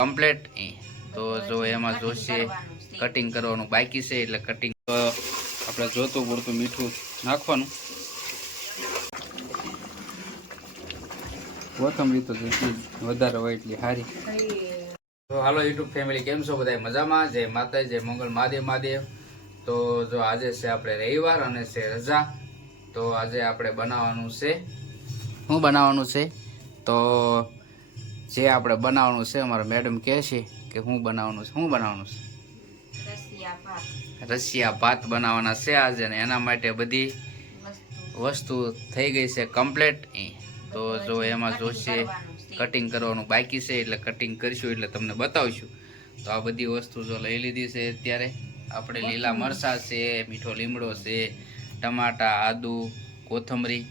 Complete તો જો એમાં જોશે કટિંગ કરવાનું બાકી છે, એટલે કટિંગ આપણે જોતું પૂરતું મીઠું નાખવાનું. કોથમરી તો વધારે હોય એટલી સારી તો હાલો યુટ્યુબ ફેમિલી કેમ છો બધા મજામાં? જય માતા જય મંગળ મહાદેવ મહાદેવ. તો જો આજે છે આપણે રવિવાર અને છે રજા. તો આજે આપણે બનાવવાનું છે. શું બનાવવાનું છે? તો જે આપણે બનાવવાનું છે અમારા મેડમ કહે છે કે હું બનાવવાનું છે શું બનાવવાનું છે? રશિયા ભાત. બનાવવાના છે આજે ને એના માટે બધી વસ્તુ. વસ્તુ થઈ ગઈ છે કમ્પ્લેટ તો જો એમાં જોશે કટિંગ કરવાનું બાકી છે એટલે કટિંગ કરીશું એટલે તમને બતાવીશું. તો આ બધી વસ્તુ જો લઈ લીધી છે અત્યારે. આપણે લીલા મરચાં છે મીઠો લીમડો છે ટમાટા આદુ કોથમરી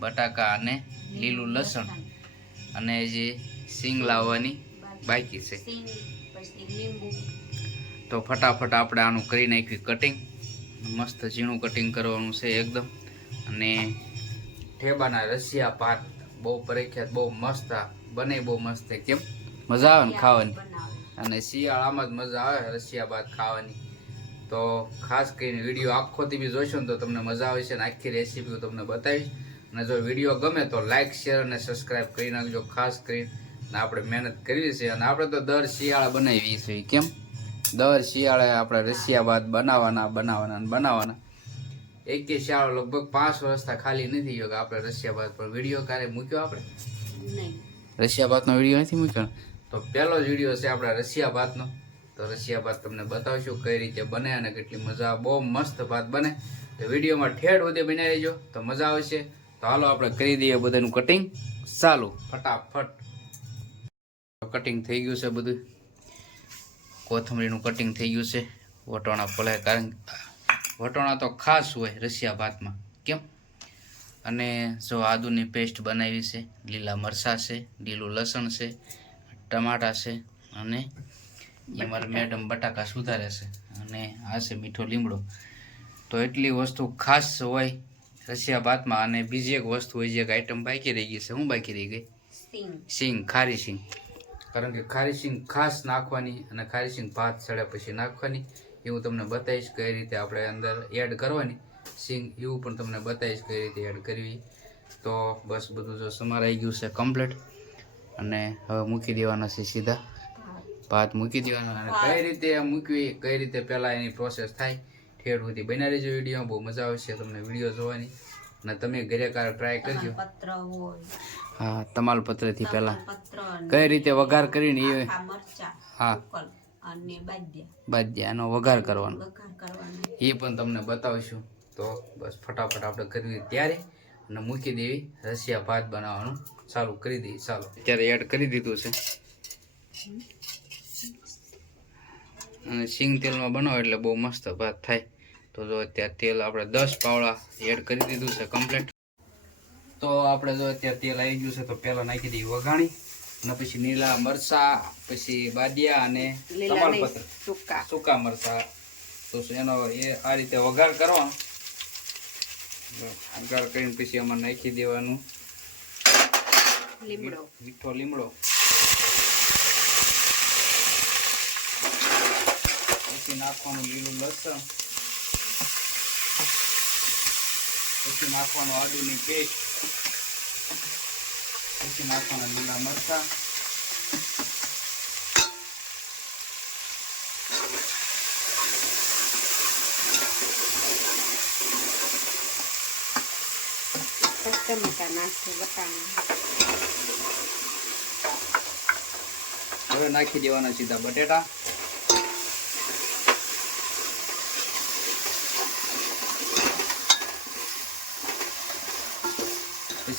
બટાકા અને લીલું લસણ. અને જે સિંગ લાવવાની બાકી છે. તો ફટાફટ આપણે આનું કરી નાખ્યું કટિંગ મસ્ત ઝીણું કટિંગ કરવાનું છે એકદમ. અને ઠેબાના રસિયા ભાત બહુ પ્રખ્યાત બહુ મસ્ત બને બહુ મસ્ત કેમ? મજા આવે ને ખાવાની. અને શિયાળામાં જ મજા આવે રસિયા ભાત ખાવાની. તો ખાસ કરીને વીડિયો આખોથી બી જોઈશો ને તો તમને મજા આવે છે અને આખી રેસીપી હું તમને બતાવીશ. અને જો વીડિયો ગમે તો લાઇક શેર અને સબસ્ક્રાઈબ કરી નાખજો ખાસ કરીને અને આપણે મહેનત કરવી છે અને આપણે તો દર શિયાળા બનાવીએ છીએ. કેમ? દર શિયાળે આપણે ભાત બનાવવાના બનાવવાના અને બનાવવાના. એક કે શિયાળો લગભગ પાંચ વર્ષથી ખાલી નથી ગયો કે આપણે ભાત પર વીડિયો ક્યારે મૂક્યો આપણે? નહીં. રશિયા ભાતનો વીડિયો નથી મૂક્યો તો પહેલો જ વીડિયો છે આપણા રશિયા ભાતનો તો રશિયા ભાત તમને બતાવશું કઈ રીતે બને અને કેટલી મજા બહુ મસ્ત ભાત બને. તો વિડીયોમાં ઠેઠ સુધી બનાવી લેજો તો મજા આવશે. તો હાલો આપણે કરી દઈએ બધાનું કટિંગ ચાલુ ફટાફટ. કટિંગ થઈ ગયું છે બધું. કોથમરીનું કટિંગ થઈ ગયું છે. વટોણા પલાય કારણ વટોણા તો ખાસ હોય રશિયા ભાતમાં. કેમ? અને જો આદુની પેસ્ટ બનાવી છે લીલા મરચાં છે લીલું લસણ છે ટમાટા છે અને એ મારા મેડમ બટાકા સુધારે છે. અને આ છે મીઠો લીમડો. તો એટલી વસ્તુ ખાસ હોય રશિયા ભાતમાં અને બીજી એક વસ્તુ હોય જે એક આઈટમ બાકી રહી ગઈ છે. હું બાકી રહી ગઈ? સિંગ. સિંગ ખારી સિંગ. કારણ કે ખારી સિંગ ખાસ નાખવાની અને ખારી સિંગ ભાત ચડ્યા પછી નાખવાની એ હું તમને બતાવીશ કઈ રીતે આપણે અંદર એડ કરવાની. સિંગ એવું પણ તમને બતાવીશ કઈ રીતે એડ કરવી. તો બસ બધું જો સમારાઈ ગયું છે કમ્પ્લીટ અને હવે મૂકી દેવાના છે સીધા. ભાત ભાત મૂકી દેવાના અને કઈ રીતે મૂકવી કઈ રીતે પહેલાં એની પ્રોસેસ થાય ઠેર સુધી બનાવી રહેજો વીડિયો. બહુ મજા આવશે તમને વીડિયો જોવાની. અને તમે ઘરેકાર ટ્રાય કરજો. પત્ર હોય. હા તમાલપત્રથી પહેલાં. પહેલા કઈ રીતે વઘાર કરીને એ હા. અને બાજ્યા બાદ આનો વઘાર કરવાનો. વઘાર કરવાનો. એ પણ તમને બતાવીશું. તો બસ ફટાફટ આપણે કરવી ત્યારે અને મૂકી દેવી. રસિયા ભાત બનાવવાનું. ચાલુ કરી દઈએ ચાલો. અત્યારે એડ કરી દીધું છે. અને સિંગ તેલમાં બનાવો એટલે બહુ મસ્ત ભાત થાય. તો જો અત્યારે તેલ આપણે દસ પાવડા એડ કરી દીધું છે કમ્પ્લીટ તો આપણે જો અત્યારે તેલ આવી ગયું છે તો પહેલાં નાખી દઈએ વઘાણી અને પછી નીલા મરચા પછી બાદિયા અને તમાલપત્ર. સૂકા. સૂકા મરચા. તો એનો એ આ રીતે વઘાર કરવાનો. વઘાર કરીને પછી એમાં નાખી દેવાનું. લીમડો. મીઠો લીમડો. પછી નાખવાનું લીલું લસણ. પછી નાખવાનું આદુની પેસ્ટ પછી નાખવાના લીલા મરચા. ટમેટા નાખે વટાણા હવે નાખી દેવાના સીધા બટેટા.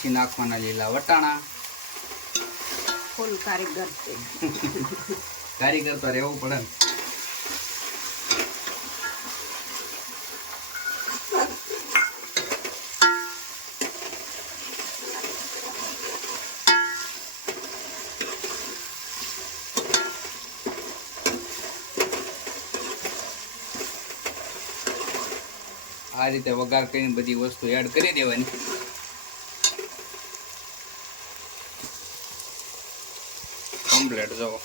પછી નાખવાના લીલા વટાણા. ફૂલ કારીગર કારીગર તો રહેવું પડે ને. આ રીતે વઘાર કરીને બધી વસ્તુ એડ કરી દેવાની. કમ્પ્લેટ જવો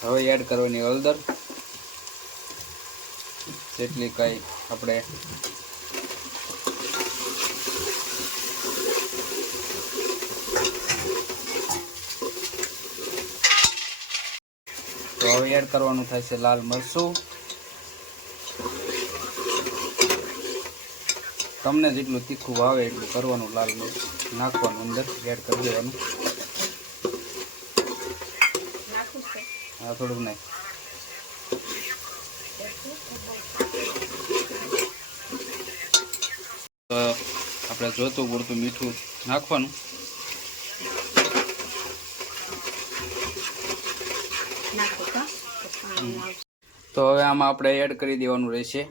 હવે એડ કરવાની હળદર જેટલી કઈ આપણે તો હવે એડ કરવાનું થાય છે લાલ મરચું તમને જેટલું તીખું ભાવે એટલું કરવાનું લાલ મરચું નાખવાનું અંદર એડ કરી દેવાનું. હા થોડુંક નહીં તો આપણે જોતું પૂરતું મીઠું નાખવાનું. નાખું. તો હવે આમાં આપણે એડ કરી દેવાનું રહેશે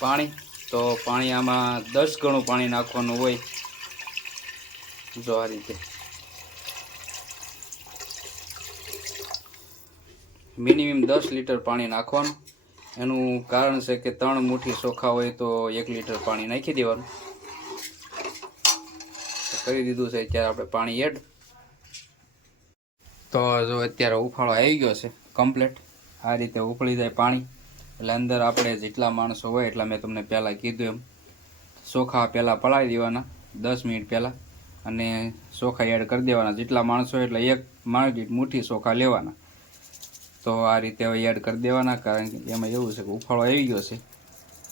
પાણી. તો પાણી આમાં દસ ગણું પાણી નાખવાનું હોય જો આ રીતે. મિનિમમ દસ લીટર પાણી નાખવાનું. એનું કારણ છે કે ત્રણ મુઠ્ઠી ચોખા હોય તો એક લીટર પાણી નાખી દેવાનું. કરી દીધું છે, અત્યારે આપણે પાણી એડ. તો જો અત્યારે ઉફાળો આવી ગયો છે કમ્પ્લેટ આ રીતે ઉફળી જાય પાણી. એટલે અંદર આપણે જેટલા માણસો હોય એટલા મેં તમને પહેલાં કીધું એમ. ચોખા પહેલાં પલાળી દેવાના દસ મિનિટ પહેલાં. અને ચોખા એડ કરી દેવાના. જેટલા માણસો હોય એટલે એક માણસ દીઠ મુઠ્ઠી ચોખા લેવાના. તો આ રીતે હવે એડ કરી દેવાના કારણ કે એમાં એવું છે કે ઉફાળો આવી ગયો છે.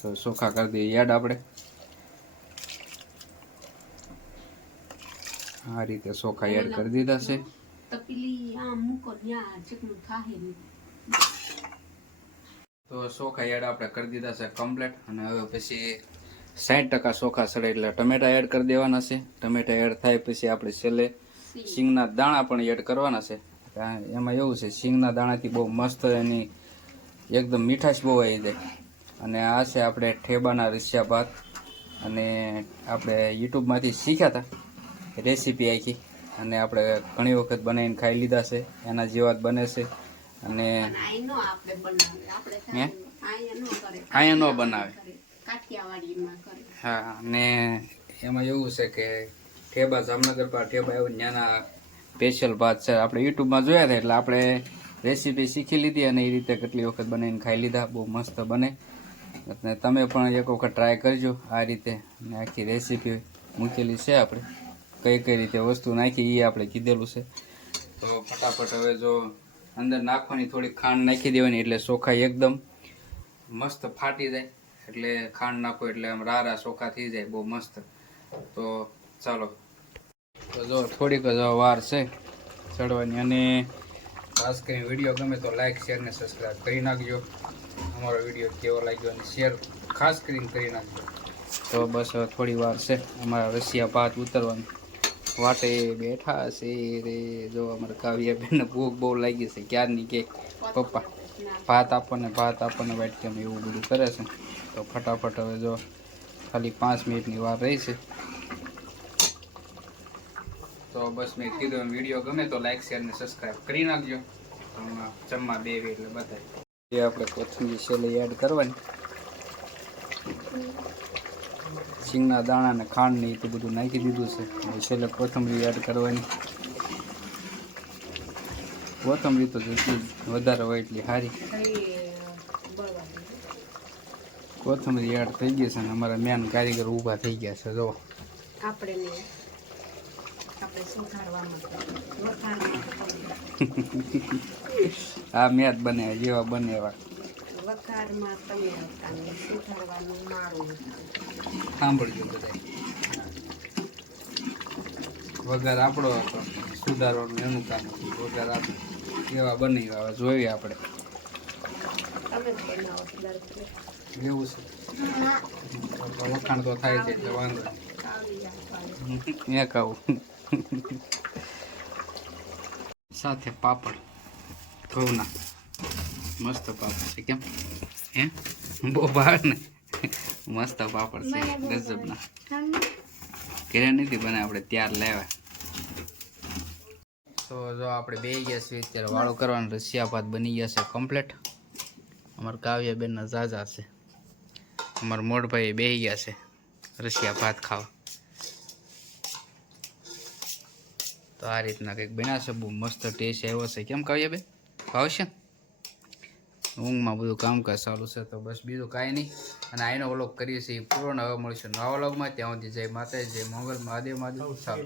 તો ચોખા કરી દઈએ એડ આપણે. આ રીતે ચોખા એડ કરી દીધા છે તપેલી આમ મૂકો ત્યાં જેટલું થાય નહીં તો ચોખા એડ આપણે કરી દીધા છે કમ્પ્લેટ અને હવે પછી સાઠ ટકા ચોખા સડે એટલે ટમેટા એડ કરી દેવાના છે. ટમેટા એડ થાય પછી આપણે છેલ્લે સિંગના દાણા પણ એડ કરવાના છે. એમાં એવું છે સિંગના દાણાથી બહુ મસ્ત એની એકદમ મીઠાશ બહુ આવી જાય. અને આ છે આપણે ઠેબાના રસિયા ભાત. અને આપણે યુટ્યુબમાંથી શીખ્યા હતા રેસીપી આખી. અને આપણે ઘણી વખત બનાવીને ખાઈ લીધા છે. એના જેવા જ બને છે. અને? આયા નો બનાવે. હા ને એમાં એવું છે કે ઠેબા જામનગર પર ઠેબા એવું ત્યાંના સ્પેશિયલ ભાત છે. આપણે યુટ્યુબમાં જોયા હતા એટલે આપણે રેસીપી શીખી લીધી અને એ રીતે કેટલી વખત બનાવીને ખાઈ લીધા. બહુ મસ્ત બને. અને તમે પણ એક વખત ટ્રાય કરજો આ રીતે. અને આખી રેસીપી મૂકેલી છે આપણે. કઈ કઈ રીતે વસ્તુ નાખી એ આપણે કીધેલું છે. તો ફટાફટ હવે જો અંદર નાખવાની થોડી ખાંડ નાખી દેવાની એટલે ચોખા એકદમ મસ્ત ફાટી જાય. એટલે ખાંડ નાખો એટલે આમ રારા ચોખા થઈ જાય, બહુ મસ્ત. તો ચાલો. તો જો થોડીક જ વાર છે ચડવાની અને ખાસ કરીને વીડિયો ગમે તો લાઈક શેર ને સબસ્ક્રાઈબ કરી નાખજો. અમારો વીડિયો કેવો લાગ્યો અને શેર ખાસ કરીને કરી નાખજો. તો બસ થોડી વાર છે. અમારા રશિયા ભાત ઉતરવાનું. વાટે બેઠા છે રે. જો અમારા કાવ્યા બેન ભૂખ બહુ લાગી છે. ક્યારની કે પપ્પા, ભાત આપણને ભાત આપણને વાટકેમ એવું બધું કરે છે. તો ફટાફટ હવે જો ખાલી પાંચ મિનિટની વાર રહી છે. તો બસ મેં કીધું એમ, વીડિયો ગમે તો લાઈક શેર ને સબસ્ક્રાઈબ કરી નાખજો. તો હમણાં જમવા બે એટલે બતાવી એ આપણે કોથમીર છેલ્લે એડ કરવાની. સિંગના દાણા ને ખાંડ ને એ તો બધું નાખી દીધું છે. છેલ્લે કોથમરી એડ કરવાની. કોથમરી તો જેટલી વધારે હોય એટલી સારી કોથમરી એડ થઈ ગઈ છે ને અમારા મેન કારીગર ઊભા થઈ ગયા છે જો આપણે આ મેચ બને જેવા બને એવા વઘારમાં તમે બધા વગર આપણો હતો. સુધારવાનું એનું કામ હતું. વગર આપણું કેવા બને હવે જોઈએ આપણે. એવું છે. વખાણ તો થાય છે, એટલે વાંધો એક આવું સાથે પાપડ, ઘઉંના. મસ્ત પાપડ છે કેમ? હે? બહુ ભાવે ને? મસ્ત પાપડ છે ગજબના ઘરે નથી બને આપણે ત્યાર લેવા. તો જો આપણે બે ગયા છીએ અત્યારે વાળો કરવાનો રસિયા ભાત બની ગયા છે કમ્પ્લેટ અમારા કાવ્યાબેનના ઝાઝા છે. અમારા મોડભાઈ બે ગયા છે રસિયા ભાત ખાવા. તો આ રીતના કંઈક બન્યા છે બહુ મસ્ત ટેસ્ટ આવ્યો છે. કેમ કાવ્ય બેન ભાવશે ઊંઘમાં બધું કામકાજ ચાલુ છે તો બસ બીજું કાંઈ નહીં. અને આઈનો વ્લોગ કરીએ છીએ. પૂરો નવા મળીશું નવા વ્લોગમાં ત્યાં સુધી જય માતા જય મંગલ, મહાદેવ મહાદેવ. ચાલો